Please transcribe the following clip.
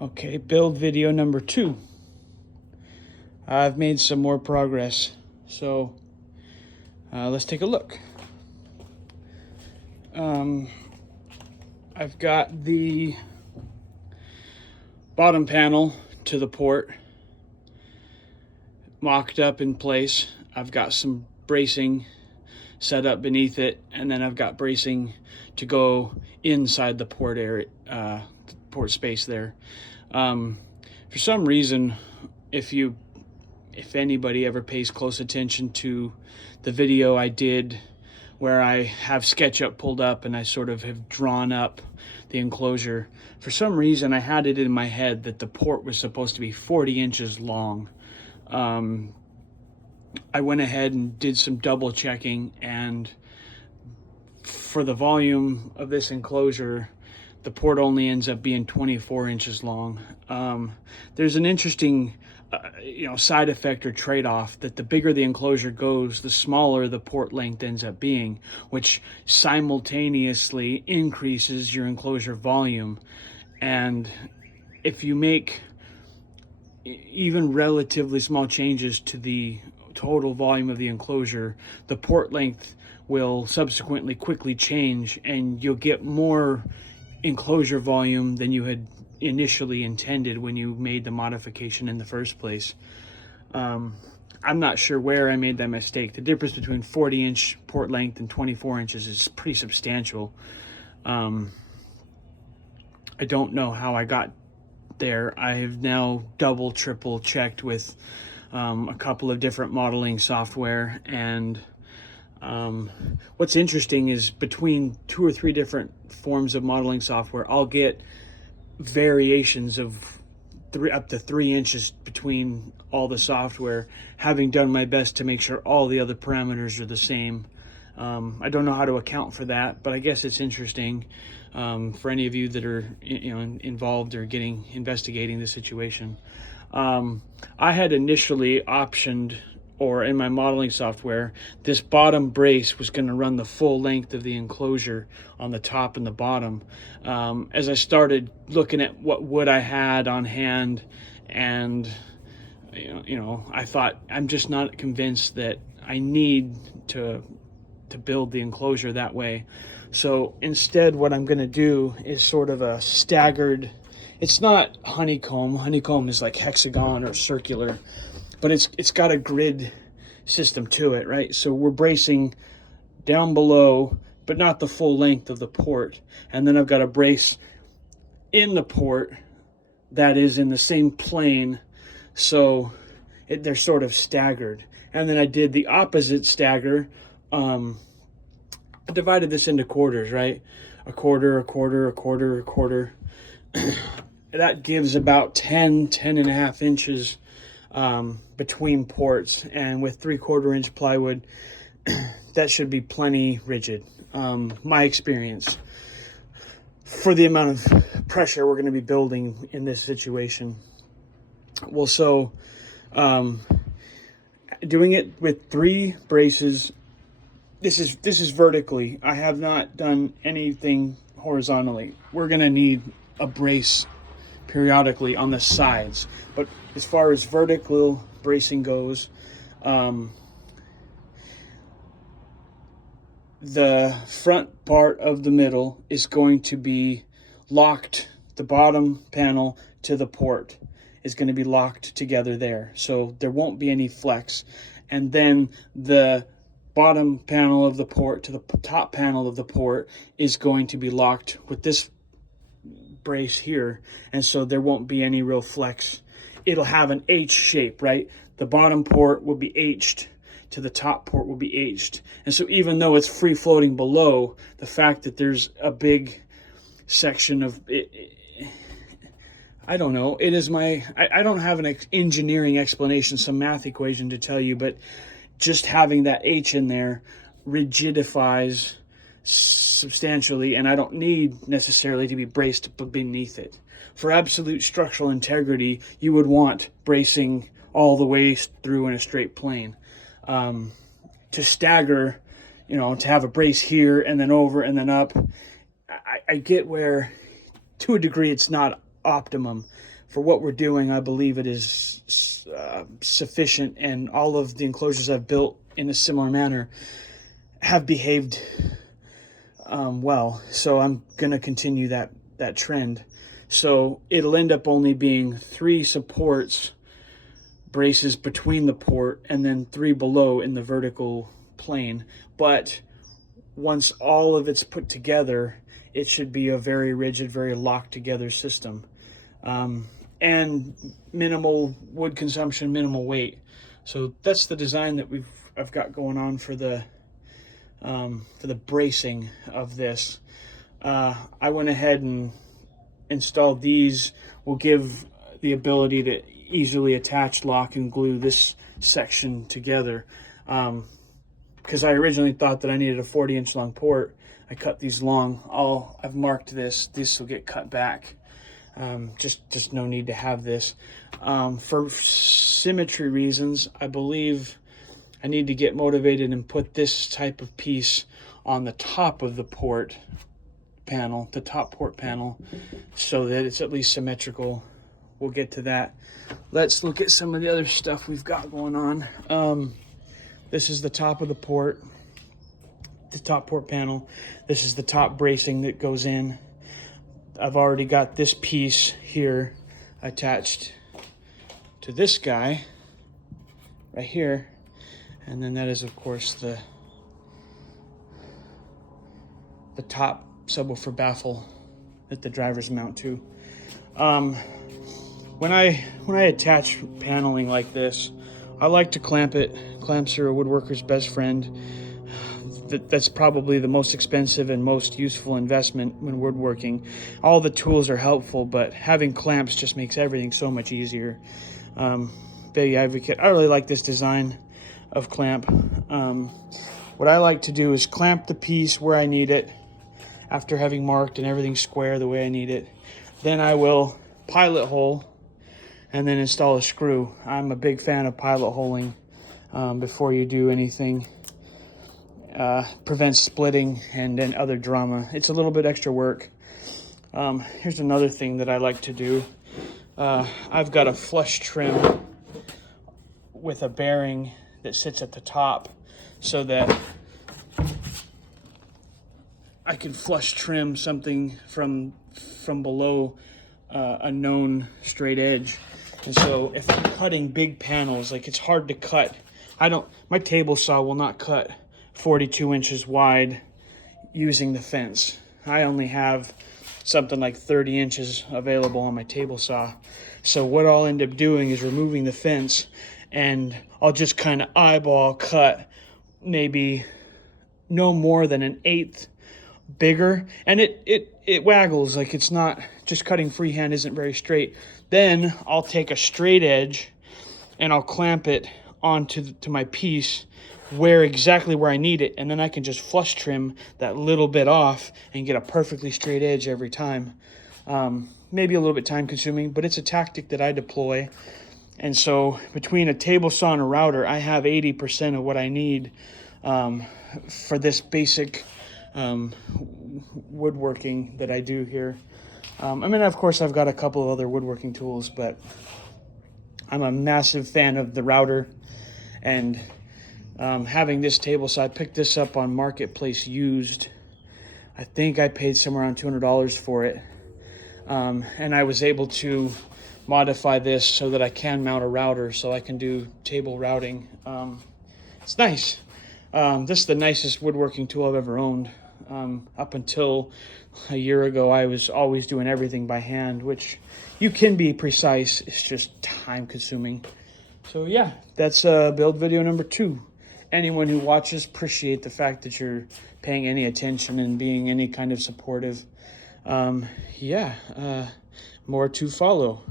Okay, build video number 2. I've made some more progress, so let's take a look. I've got the bottom panel to the port mocked up in place. I've got some bracing set up beneath it, and then I've got bracing to go inside the port area, port space there. For some reason, if anybody ever pays close attention to the video I did where I have SketchUp pulled up and I sort of have drawn up the enclosure, for some reason I had it in my head that the port was supposed to be 40 inches long. I went ahead and did some double checking, and for the volume of this enclosure, the port only ends up being 24 inches long. There's an interesting side effect or trade-off that the bigger the enclosure goes, the smaller the port length ends up being, which simultaneously increases your enclosure volume. And if you make even relatively small changes to the total volume of the enclosure, the port length will subsequently quickly change, and you'll get more enclosure volume than you had initially intended when you made the modification in the first place. I'm not sure where I made that mistake. The difference between 40-inch port length and 24 inches is pretty substantial. I don't know how I got there. I have now triple checked with a couple of different modeling software, and what's interesting is between 2 or 3 different forms of modeling software, I'll get variations of up to 3 inches between all the software, having done my best to make sure all the other parameters are the same. I don't know how to account for that, but I guess it's interesting for any of you that are involved or investigating the situation. I had initially optioned, or in my modeling software, this bottom brace was going to run the full length of the enclosure on the top and the bottom. As I started looking at what wood I had on hand, and I thought, I'm just not convinced that I need to build the enclosure that way. So instead, what I'm going to do is sort of a staggered. It's not honeycomb. Honeycomb is like hexagon or circular, but it's got a grid system to it, right? So we're bracing down below, but not the full length of the port. And then I've got a brace in the port that is in the same plane, so they're sort of staggered. And then I did the opposite stagger. I divided this into quarters, right? A quarter, a quarter, a quarter, a quarter. That gives about 10 and a half inches between ports, and with 3/4 inch plywood, that should be plenty rigid. My experience for the amount of pressure we're going to be building in this situation. Well, so doing it with 3 braces. This is vertically. I have not done anything horizontally. We're going to need a brace periodically on the sides, but as far as vertical bracing goes, the front part of the middle is going to be locked. The bottom panel to the port is going to be locked together there, so there won't be any flex. And then the bottom panel of the port to the top panel of the port is going to be locked with this brace here, and so there won't be any real flex. It'll have an H shape, right? The bottom port will be H'd to the top port will be H'd, and so even though it's free floating below, the fact that there's a big section of it, I don't know, it is I don't have an engineering explanation, some math equation to tell you, but just having that H in there rigidifies substantially, and I don't need necessarily to be braced beneath it. For absolute structural integrity, you would want bracing all the way through in a straight plane. To stagger, to have a brace here and then over and then up, I get where, to a degree, it's not optimum. For what we're doing, I believe it is sufficient, and all of the enclosures I've built in a similar manner have behaved well. So I'm going to continue that trend. So it'll end up only being 3 supports, braces between the port, and then 3 below in the vertical plane. But once all of it's put together, it should be a very rigid, very locked together system. And minimal wood consumption, minimal weight. So that's the design that I've got going on for the bracing of this. I went ahead and installed these. Will give the ability to easily attach, lock, and glue this section together. Because I originally thought that I needed a 40-inch long port. I cut these long. I've marked this. This will get cut back. Just no need to have this. For symmetry reasons, I believe I need to get motivated and put this type of piece on the top of the port panel, the top port panel, so that it's at least symmetrical. We'll get to that. Let's look at some of the other stuff we've got going on. This is the top of the port panel. This is the top bracing that goes in. I've already got this piece here attached to this guy right here. And then that is, of course, the top subwoofer baffle that the drivers mount to. When I attach paneling like this, I like to clamp it. Clamps are a woodworker's best friend. That's probably the most expensive and most useful investment when woodworking. All the tools are helpful, but having clamps just makes everything so much easier. Big advocate. I really like this design of clamp. What I like to do is clamp the piece where I need it after having marked and everything square the way I need it. Then I will pilot hole and then install a screw. I'm a big fan of pilot holing before you do anything. Prevents splitting and then other drama. It's a little bit extra work. Here's another thing that I like to do. I've got a flush trim with a bearing that sits at the top so that I can flush trim something from below a known straight edge. And so if I'm cutting big panels, like it's hard to cut. My table saw will not cut 42 inches wide using the fence. I only have something like 30 inches available on my table saw. So what I'll end up doing is removing the fence, and I'll just kind of eyeball cut maybe no more than 1/8 bigger, and it waggles. Like, it's not just cutting freehand isn't very straight. Then I'll take a straight edge and I'll clamp it onto my piece exactly where I need it, and then I can just flush trim that little bit off and get a perfectly straight edge every time. Maybe a little bit time consuming, but it's a tactic that I deploy. And so between a table saw and a router, I have 80% of what I need for this basic woodworking that I do here. I mean, of course, I've got a couple of other woodworking tools, but I'm a massive fan of the router. And having this table saw, I picked this up on Marketplace used. I think I paid somewhere around $200 for it. And I was able to modify this so that I can mount a router, so I can do table routing. It's nice. This is the nicest woodworking tool I've ever owned. Up until a year ago, I was always doing everything by hand, which you can be precise. It's just time consuming. So yeah, that's build video number 2. Anyone who watches, appreciate the fact that you're paying any attention and being any kind of supportive. More to follow.